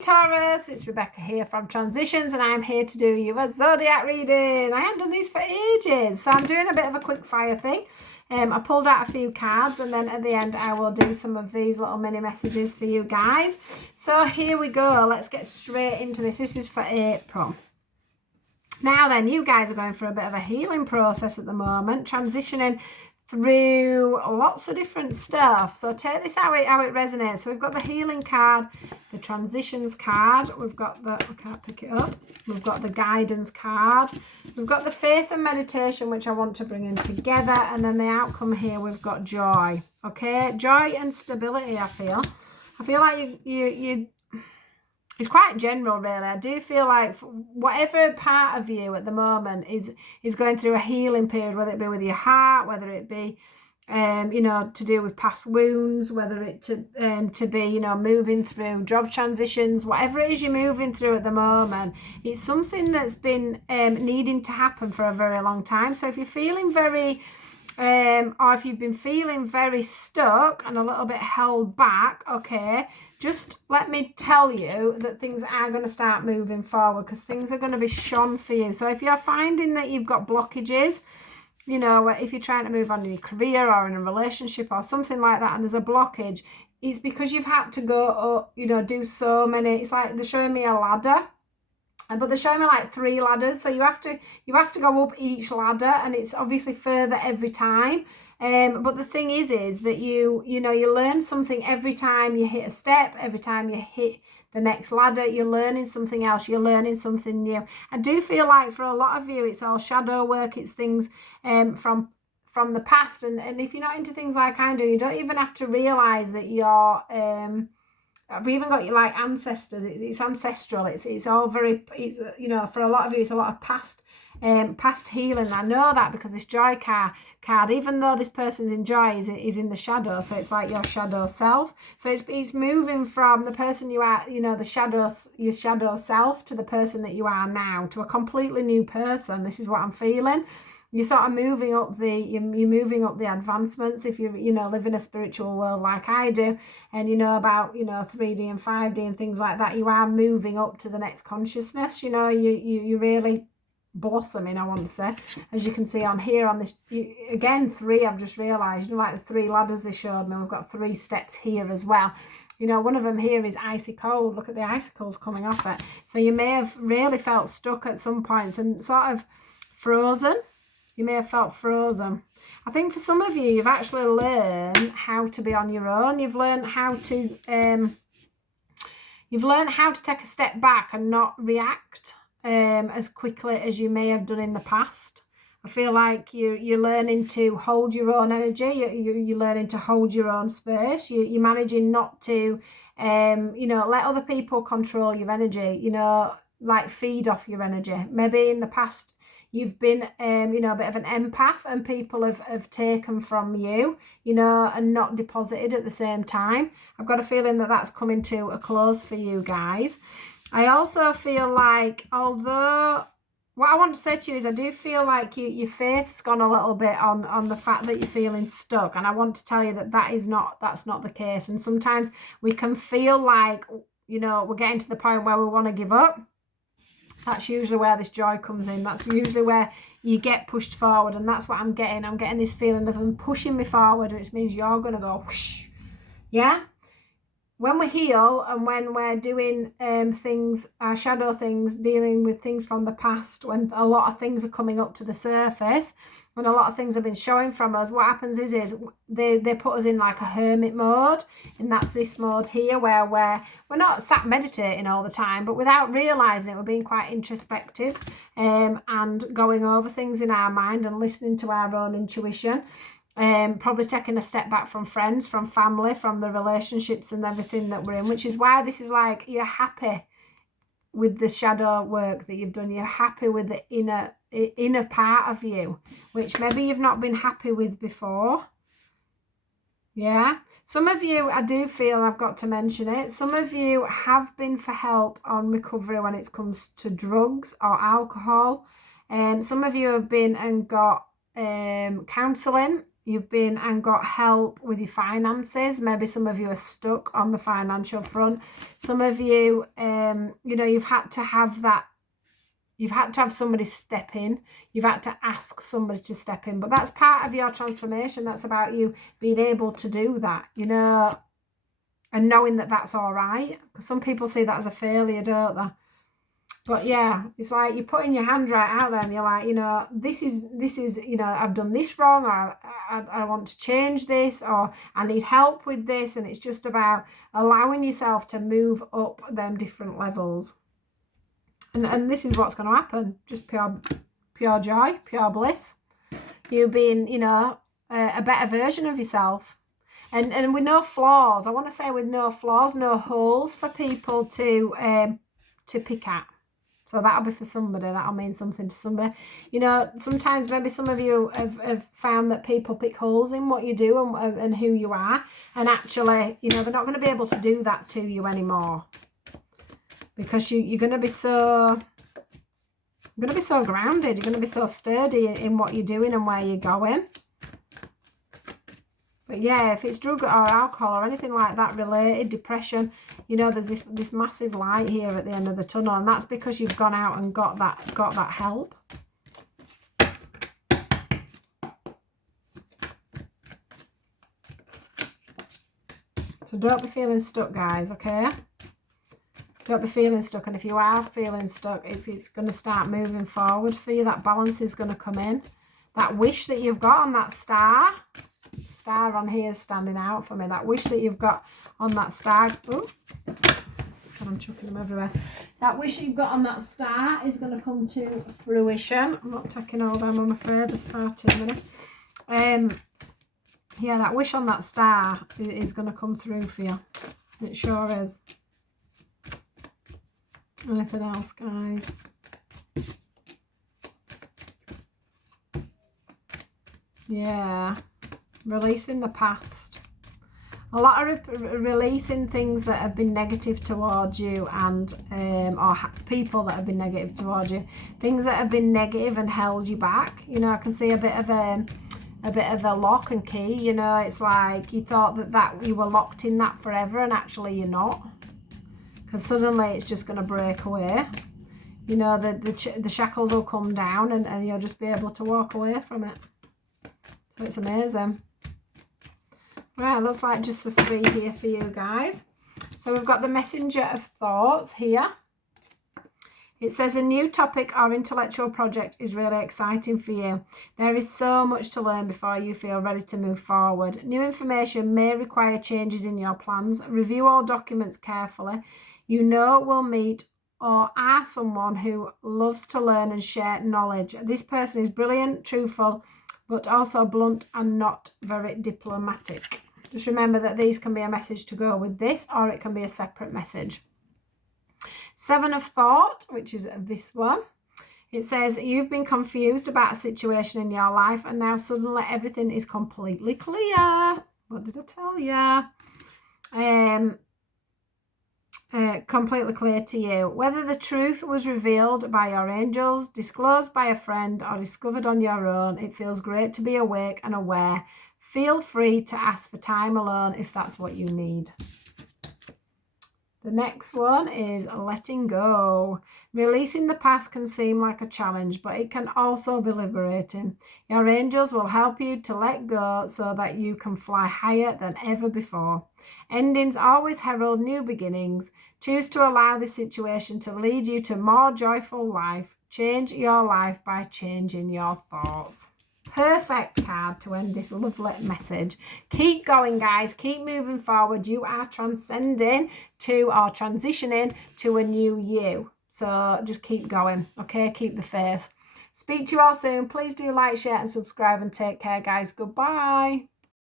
Taurus, it's Rebecca here from Transitions, and I'm here to do you a zodiac reading. I haven't done these for ages, so I'm doing a bit of a quick fire thing. I pulled out a few cards, and then at the end I will do some of these little mini messages for you guys. So here we go. Let's get straight into this. This is for April. Now then, you guys are going through a bit of a healing process at the moment, transitioning through lots of different stuff. So take this how it resonates. So we've got the healing card, the transitions card, we've got the, I can't pick it up, we've got the guidance card, we've got the faith and meditation, which I want to bring in together, and then the outcome here we've got joy. Okay, joy and stability. I feel like you it's quite general, really. I do feel like whatever part of you at the moment is going through a healing period, whether it be with your heart, whether it be, to do with past wounds, whether it to be, moving through job transitions, whatever it is you're moving through at the moment, it's something that's been needing to happen for a very long time. So if you're feeling very... or if you've been feeling very stuck and a little bit held back, okay, just let me tell you that things are going to start moving forward, because things are going to be shone for you. So if you're finding that you've got blockages, if you're trying to move on in your career or in a relationship or something like that, and there's a blockage, it's because you've had to go, do so many. It's like they're showing me a ladder. But they're showing me like 3 ladders, so you have to go up each ladder, and it's obviously further every time. But the thing is that you learn something every time you hit a step, every time you hit the next ladder, you're learning something else, you're learning something new. I do feel like for a lot of you, it's all shadow work, it's things from the past, and if you're not into things like I do, you don't even have to realise that you're I've even got like ancestors. It's ancestral. It's all very. For a lot of you, it's a lot of past healing. I know that because this joy card, even though this person's in joy, is in the shadow. So it's like your shadow self. So it's moving from the person you are, your shadow self, to the person that you are now, to a completely new person. This is what I'm feeling. You're sort of moving up you're moving up the advancements if you live in a spiritual world like I do, and about 3D and 5D and things like that. You are moving up to the next consciousness. You really blossoming, I want to say, as you can see on here on this again 3. I've just realized, like the 3 ladders they showed me, we've got 3 steps here as well. One of them here is icy cold. Look at the icicles coming off it. So you may have really felt stuck at some points and sort of frozen. You may have felt frozen. I think for some of you, you've actually learned how to be on your own. You've learned how to take a step back and not react as quickly as you may have done in the past. I feel like you're learning to hold your own energy. You're learning to hold your own space. You're managing not to, let other people control your energy. Like feed off your energy. Maybe in the past, you've been, a bit of an empath, and people have taken from you, and not deposited at the same time. I've got a feeling that that's coming to a close for you guys. I also feel like, although what I want to say to you is I do feel like your faith's gone a little bit on the fact that you're feeling stuck. And I want to tell you that that's not the case. And sometimes we can feel like, we're getting to the point where we want to give up. That's usually where this joy comes in. That's usually where you get pushed forward, and that's what I'm getting. I'm getting this feeling of them pushing me forward, which means you're going to go whoosh. Yeah? When we heal and when we're doing things, our shadow things, dealing with things from the past, when a lot of things are coming up to the surface, when a lot of things have been showing from us, what happens is they put us in like a hermit mode, and that's this mode here where we're not sat meditating all the time, but without realising it, we're being quite introspective and going over things in our mind and listening to our own intuition. Probably taking a step back from friends, from family, from the relationships and everything that we're in, which is why this is like you're happy with the shadow work that you've done. You're happy with the inner part of you, which maybe you've not been happy with before. Yeah, some of you, I do feel I've got to mention it, some of you have been for help on recovery when it comes to drugs or alcohol. Some of you have been and got counselling. you've been and got help with your finances. Maybe some of you are stuck on the financial front. Some of you, you know, you've had to have that. You've had to have somebody step in. You've had to ask somebody to step in. But that's part of your transformation. That's about you being able to do that, you know, and knowing that that's all right. Because some people see that as a failure, don't they? But yeah, it's like you're putting your hand right out there and you're like, you know, this is, you know, I've done this wrong, or I want to change this, or I need help with this. And it's just about allowing yourself to move up them different levels. And this is what's going to happen. Just pure joy, pure bliss. You being, you know, a better version of yourself. And with no flaws. I want to say with no flaws, no holes for people to pick at. So that'll be for somebody. That'll mean something to somebody. You know, sometimes maybe some of you have found that people pick holes in what you do and who you are. And actually, you know, they're not going to be able to do that to you anymore. Because you're going to be so grounded. You're going to be so sturdy in what you're doing and where you're going. But yeah, if it's drug or alcohol or anything like that related, depression, you know, there's this massive light here at the end of the tunnel, and that's because you've gone out and got that help. So don't be feeling stuck, guys, okay? Don't be feeling stuck. And if you are feeling stuck, it's going to start moving forward for you. That balance is going to come in. That wish that you've got on that star on here is standing out for me. That wish that you've got on that star. Oh, I'm chucking them everywhere. That wish you've got on that star is going to come to fruition. I'm not taking all them, I'm afraid. There's far too many. Yeah, that wish on that star is going to come through for you. It sure is. Anything else, guys? Yeah, releasing the past. A lot of releasing things that have been negative towards you, and or people that have been negative towards you. Things that have been negative and held you back. You know, I can see a bit of a lock and key. You know, it's like you thought that you were locked in that forever, and actually you're not. Because suddenly it's just going to break away. You know, the shackles will come down and you'll just be able to walk away from it. So it's amazing. Right, looks like just the 3 here for you guys. So we've got the messenger of thoughts here. It says a new topic or intellectual project is really exciting for you. There is so much to learn before you feel ready to move forward. New information may require changes in your plans. Review all documents carefully. You know will meet or are someone who loves to learn and share knowledge. This person is brilliant, truthful, but also blunt and not very diplomatic. Just remember that these can be a message to go with this, or it can be a separate message. 7 of thought, which is this one. It says, you've been confused about a situation in your life and now suddenly everything is completely clear. What did I tell you? Completely clear to you. Whether the truth was revealed by your angels, disclosed by a friend, or discovered on your own, it feels great to be awake and aware. Feel free to ask for time alone if that's what you need. The next one is letting go. Releasing the past can seem like a challenge, but it can also be liberating. Your angels will help you to let go so that you can fly higher than ever before. Endings always herald new beginnings. Choose to allow this situation to lead you to more joyful life. Change your life by changing your thoughts. Perfect card to end this lovely message. Keep going, guys. Keep moving forward. You are transcending to or transitioning to a new you. So just keep going, okay? Keep the faith. Speak to you all soon. Please do like, share and subscribe, and take care, guys. Goodbye.